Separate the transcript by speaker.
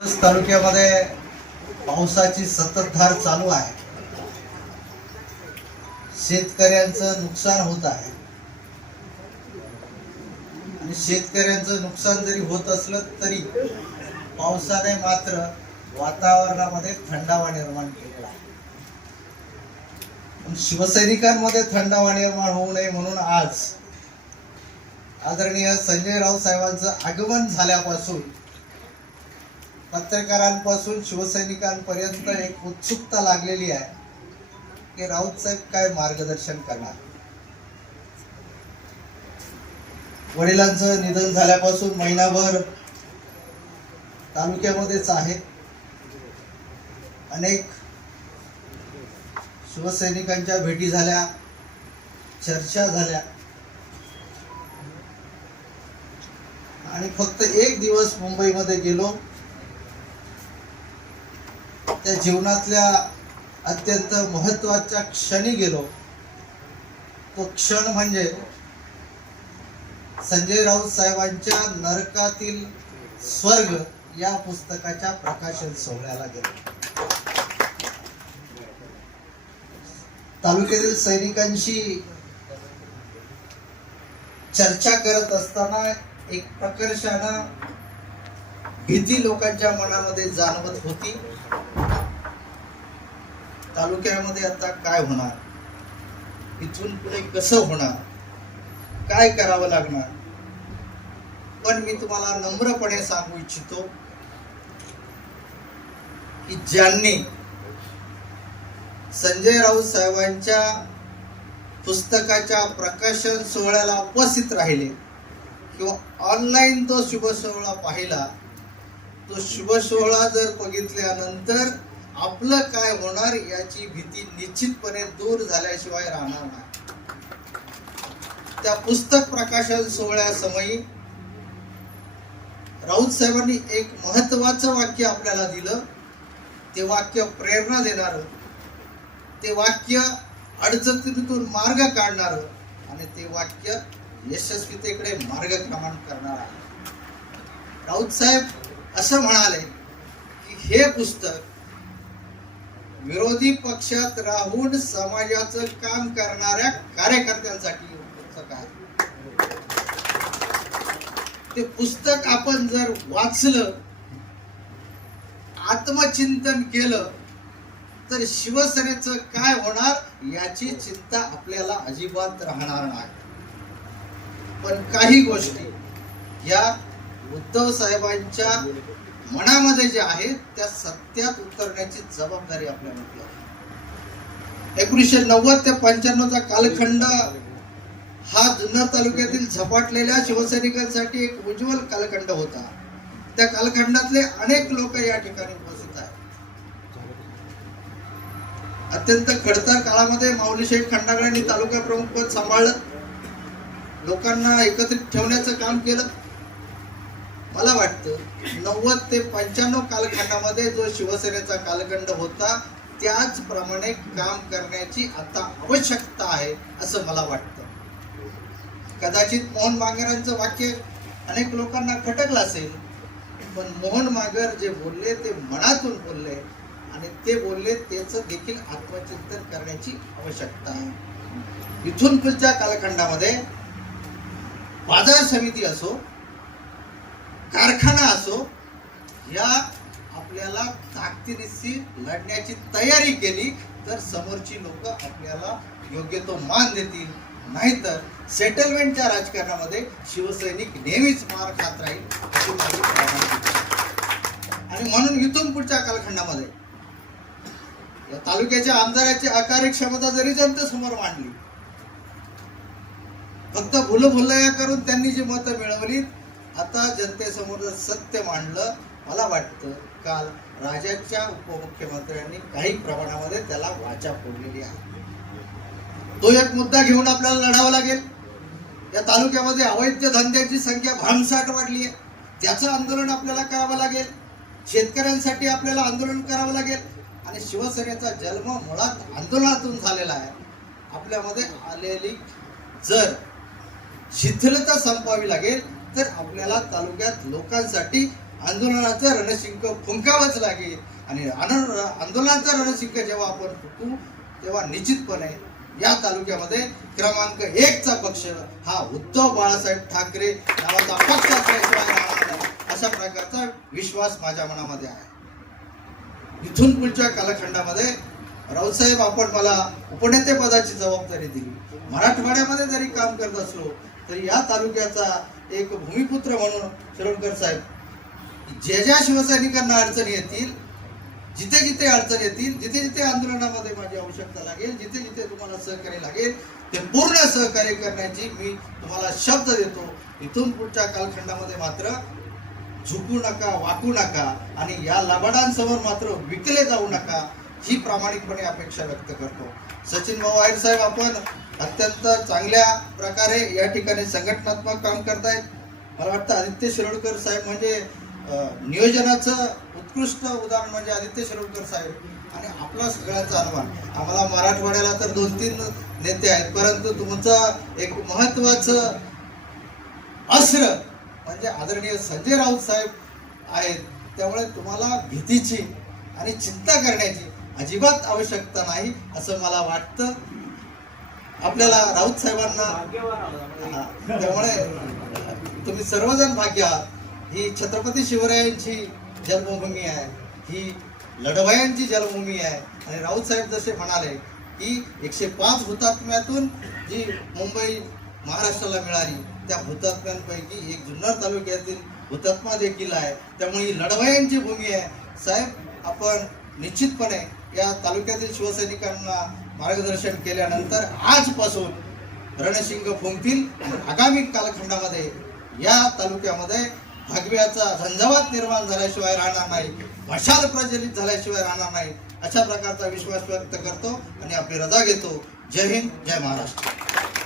Speaker 1: तालुक्यामध्ये पावसाची सततधार चालू आहे. शेतकऱ्यांचं नुकसान होत आहे. आणि शेतकऱ्यांचं नुकसान जरी होत असलं तरी पावसाने मात्र वातावरणामध्ये थंडावा निर्माण केलेला आहे. पण शिवसैनिकांमध्ये थंडावा निर्माण होऊ नये म्हणून आज आदरणीय संजय राव साहेबांचं आगमन झाल्यापासून पत्रकारांपासून शिवसैनिकांपर्यंत एक उत्सुकता लागलेली आहे की राऊत साहेब काय मार्गदर्शन करणार? वडिलांचं निधन झाल्यापासून महिनाभर तालुक्यामध्येच आहे. अनेक शिवसैनिकांच्या भेटी झाल्या चर्चा झाल्या. आणि फक्त एक दिवस मुंबईमध्ये गेलो. त्या जीवनातल्या अत्यंत महत्त्वाच्या क्षणी गेलो. तो क्षण म्हणजे संजय राऊत साहेबांच्या नरकातील स्वर्ग या पुस्तकाच्या प्रकाशन सोहळ्याला गेलो. तालुक्यातील सैनिकांशी चर्चा करत असताना एक प्रकर्षानं भीती लोकांच्या मनामध्ये जाणवत होती. तालुक्यामध्ये आता काय होणार? इथून पुढे कसं होणार? काय करावं लागणार? पण मी तुम्हाला नम्रपणे सांगू इच्छितो की ज्यांनी संजय राऊत साहेबांच्या पुस्तकाच्या प्रकाशन सोहळ्याला उपस्थित राहिले किंवा ऑनलाईन तो शुभ सोहळा पाहिला तो शुभ सोहळा जर बघितल्यानंतर आपलं काय होणार याची भीती निश्चितपणे दूर झाल्याशिवाय राहणार नाही. त्या पुस्तक प्रकाशन सोहळ्यासमयी राऊत साहेबांनी एक महत्वाचं वाक्य आपल्याला दिलं. ते वाक्य प्रेरणा देणार. ते वाक्य अडचणीतून मार्ग काढणार आणि ते वाक्य यशस्वीतेकडे मार्गक्रमण करणार आहे. राऊत साहेब असं म्हणाले की हे पुस्तक विरोधी पक्षात राहून समाजाचं काम करणाऱ्या कार्यकर्त्यांसाठी पुस्तक आहे. ते पुस्तक आपण जर वाचलं आत्मचिंतन केलं तर शिवसेनेचं काय होणार याची चिंता आपल्याला अजिबात राहणार नाही. पण काही गोष्टी या उद्धव साहेबांच्या मनामध्ये जे आहेत त्या सत्यात उतरण्याची जबाबदारी आपल्या म्हटली आहे. एकोणीसशे नव्वद ते पंच्याण्णवचा कालखंड हा जुन्नर तालुक्यातील झपाटलेल्या शिवसैनिकांसाठी एक उज्ज्वल कालखंड होता. त्या कालखंडातले अनेक लोक या ठिकाणी उपस्थित आहेत. अत्यंत खडतर काळामध्ये माऊली शेख खंडागळ्यांनी तालुका प्रमुख पद सांभाळलं. लोकांना एकत्रित ठेवण्याचं काम केलं. मला वाटतं नव्वद ते पंच्याण्णव कालखंडामध्ये जो शिवसेनेचा कालखंड होता त्याचप्रमाणे काम करण्याची आता आवश्यकता आहे असं मला वाटतं. कदाचित मोहन मांगरांचं वाक्य अनेक लोकांना खटकलं असेल पण मोहन मागर जे बोलले ते मनातून बोलले आणि ते बोलले त्याचं देखील आत्मचिंतन करण्याची आवश्यकता आहे. इथून पुढच्या कालखंडामध्ये बाजार समिती असो कारखाना असो या आपल्याला ताकदीशी लढण्याची तयारी केली तर समोरची लोक आपल्याला योग्य तो मान देतील. नाहीतर सेटलमेंटच्या राजकारणामध्ये शिवसैनिक नेहमीच मार खात राहील अशी माझी आणि म्हणून इथून पुढच्या कालखंडामध्ये या तालुक्याच्या आमदाराची अकार्य क्षमता जरी जनतेसमोर मांडली फक्त भुलभुलया करून त्यांनी जी मतं मिळवली आता जनतेसमोर जर सत्य मांडलं मला वाटतं काल राज्याच्या उपमुख्यमंत्र्यांनी काही प्रमाणामध्ये त्याला वाचा फोडलेली आहे. तो एक मुद्दा घेऊन आपल्याला लढावा लागेल. या तालुक्यामध्ये अवैध धंद्याची संख्या भामसाठ वाढली आहे. त्याचं आंदोलन आपल्याला करावं लागेल. शेतकऱ्यांसाठी आपल्याला आंदोलन करावं लागेल. आणि शिवसेनेचा जन्म मुळात आंदोलनातून झालेला आहे. आपल्यामध्ये आलेली जर शिथिलता संपवावी लागेल तर आपल्याला तालुक्यात लोकांसाठी आंदोलनाचं रणशिंक फुंकावंच लागेल. आणि आंदोलनाचा आंदोलनाचं रणशिंक जेव्हा आपण फुंकू तेव्हा निश्चितपणे या तालुक्यामध्ये क्रमांक एकचा पक्ष हा उद्धव बाळासाहेब ठाकरे नावाचा पक्ष असल्याशिवाय अशा प्रकारचा विश्वास माझ्या मनामध्ये आहे. इथून पुढच्या कालखंडामध्ये रावसाहेब आपण मला उपनेते पदाची जबाबदारी दिली. मराठवाड्यामध्ये जरी काम करत असलो तरी या तालुक्याचा एक भूमिपुत्र म्हणून शिरोडकर साहेब ज्या ज्या शिवसैनिकांना अडचणी येतील जिथे जिथे अडचण येतील जिथे जिथे आंदोलनामध्ये माझी आवश्यकता लागेल जिथे जिथे तुम्हाला सहकार्य लागेल ते पूर्ण सहकार्य करण्याची मी तुम्हाला शब्द देतो. इथून पुढच्या कालखंडामध्ये मात्र झुकू नका वाकू नका आणि या लबाडांसमोर मात्र विकले जाऊ नका. ही प्रामाणिकपणे अपेक्षा व्यक्त करतो. सचिन भाऊ साहेब आपण अत्यंत चांगल्या प्रकारे या ठिकाणी संघटनात्मक काम करतायत. मला वाटतं आदित्य शिरोडकर साहेब म्हणजे नियोजनाचं उत्कृष्ट उदाहरण म्हणजे आदित्य शिरोडकर साहेब. आणि आपला सगळ्याचा अनुमान आम्हाला मराठवाड्याला तर दोन तीन नेते आहेत परंतु तुमचं एक महत्वाचं अस्त्र म्हणजे आदरणीय संजय राऊत साहेब आहेत. त्यामुळे तुम्हाला भीतीची आणि चिंता करण्याची अजिबात आवश्यकता नाही असं मला वाटतं. आपल्याला राऊत साहेबांना त्यामुळे तुम्ही सर्वजण भाग्य आहात. ही छत्रपती शिवरायांची जन्मभूमी आहे. ही लढवयांची जन्मभूमी आहे. आणि राऊत साहेब जसे म्हणाले की एकशे पाच हुतात्म्यातून जी मुंबई महाराष्ट्राला मिळाली त्या हुतात्म्यांपैकी एक जुन्नर तालुक्यातील हुतात्मा देखील आहे. त्यामुळे ही लढवयांची भूमी आहे. साहेब आपण निश्चितपणे या तालुक्यातील शिवसैनिकांना मार्गदर्शन केल्यानंतर आजपासून रणशिंग फुंकतील. आणि आगामी कालखंडामध्ये या तालुक्यामध्ये भगव्याचा झंझावात निर्माण झाल्याशिवाय राहणार नाही मशाल प्रज्वलित झाल्याशिवाय राहणार नाही अशा प्रकारचा विश्वास व्यक्त करतो आणि आपली रजा घेतो. जय हिंद जय महाराष्ट्र.